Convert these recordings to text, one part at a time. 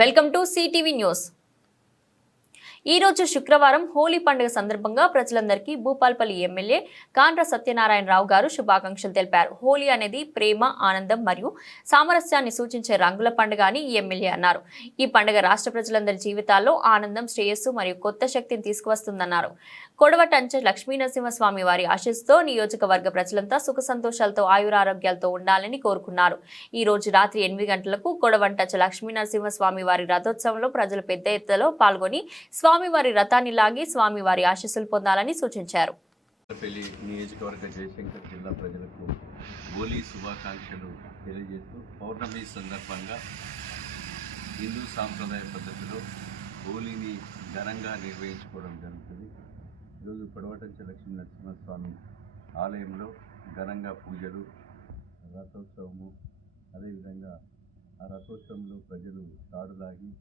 Welcome to CTV news. ఈ రోజు శుక్రవారం హోలీ పండుగ సందర్భంగా ప్రజలందరికీ భూపాల్పల్లి ఎమ్మెల్యే కాండ్ర సత్యనారాయణరావు గారు శుభాకాంక్షలు తెలిపారు. హోలీ అనేది ప్రేమ, ఆనందం మరియు సామరస్యాన్ని సూచించే రంగుల పండుగ అని ఎమ్మెల్యే అన్నారు. ఈ పండుగ రాష్ట్ర ప్రజలందరి జీవితాల్లో ఆనందం, శ్రేయస్సు మరియు కొత్త శక్తిని తీసుకువస్తుందన్నారు. కొడవటంచె లక్ష్మీనరసింహస్వామి వారి ఆశీస్సుతో నియోజకవర్గ ప్రజలంతా సుఖ సంతోషాలతో ఆయురారోగ్యాలతో ఉండాలని కోరుకున్నారు. ఈ రోజు రాత్రి 8 గంటలకు కొడవటంచె లక్ష్మీనరసింహస్వామి వారి రథోత్సవంలో ప్రజలు పెద్ద ఎత్తులో పాల్గొని స్వామివారి రథాన్ని లాగి స్వామివారి ఆశీస్సులు పొందాలని సూచించారు. నియోజకవర్గ జయశంకర్ జిల్లా ప్రజలకు హోలీ శుభాకాంక్షలు తెలియజేస్తూ పౌర్ణమి సందర్భంగా హిందూ సాంప్రదాయ పద్ధతిలో హోలీని ఘనంగా నిర్వహించుకోవడం జరుగుతుంది. ఈరోజు కొడవటంచె లక్ష్మీనరసింహస్వామి ఆలయంలో ఘనంగా పూజలు, రథోత్సవము, అదేవిధంగా ఆ రథోత్సవంలో ప్రజలు తాడులాగి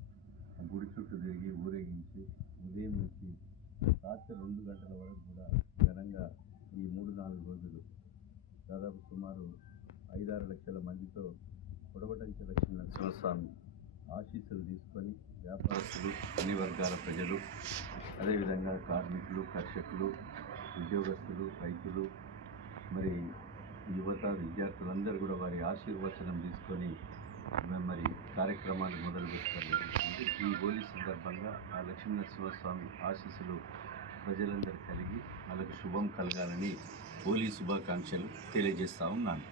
గుడి చుట్టూ తిరిగి ఊరేగించి ఉదయం నుంచి రాత్రి 2 గంటల వరకు కూడా ఘనంగా ఈ 3-4 రోజులు దాదాపు సుమారు 5-6 లక్షల మందితో కొడవటంచె లక్ష్మీనరసింహస్వామి ఆశీస్సులు తీసుకొని వ్యాపారస్తులు, అన్ని వర్గాల ప్రజలు, అదేవిధంగా కార్మికులు, కర్షకులు, ఉద్యోగస్తులు, రైతులు, మరి యువత, విద్యార్థులందరూ కూడా వారి ఆశీర్వచనం తీసుకొని మరి కార్యక్రమాలు మొదలు పెట్టడం జరుగుతుంది. ఈ హోలీ సందర్భంగా ఆ లక్ష్మీనరసింహస్వామి ఆశీస్సులు ప్రజలందరూ కలిగి వాళ్ళకు శుభం కలగాలని హోలీ శుభాకాంక్షలు తెలియజేస్తూ ఉన్నాను.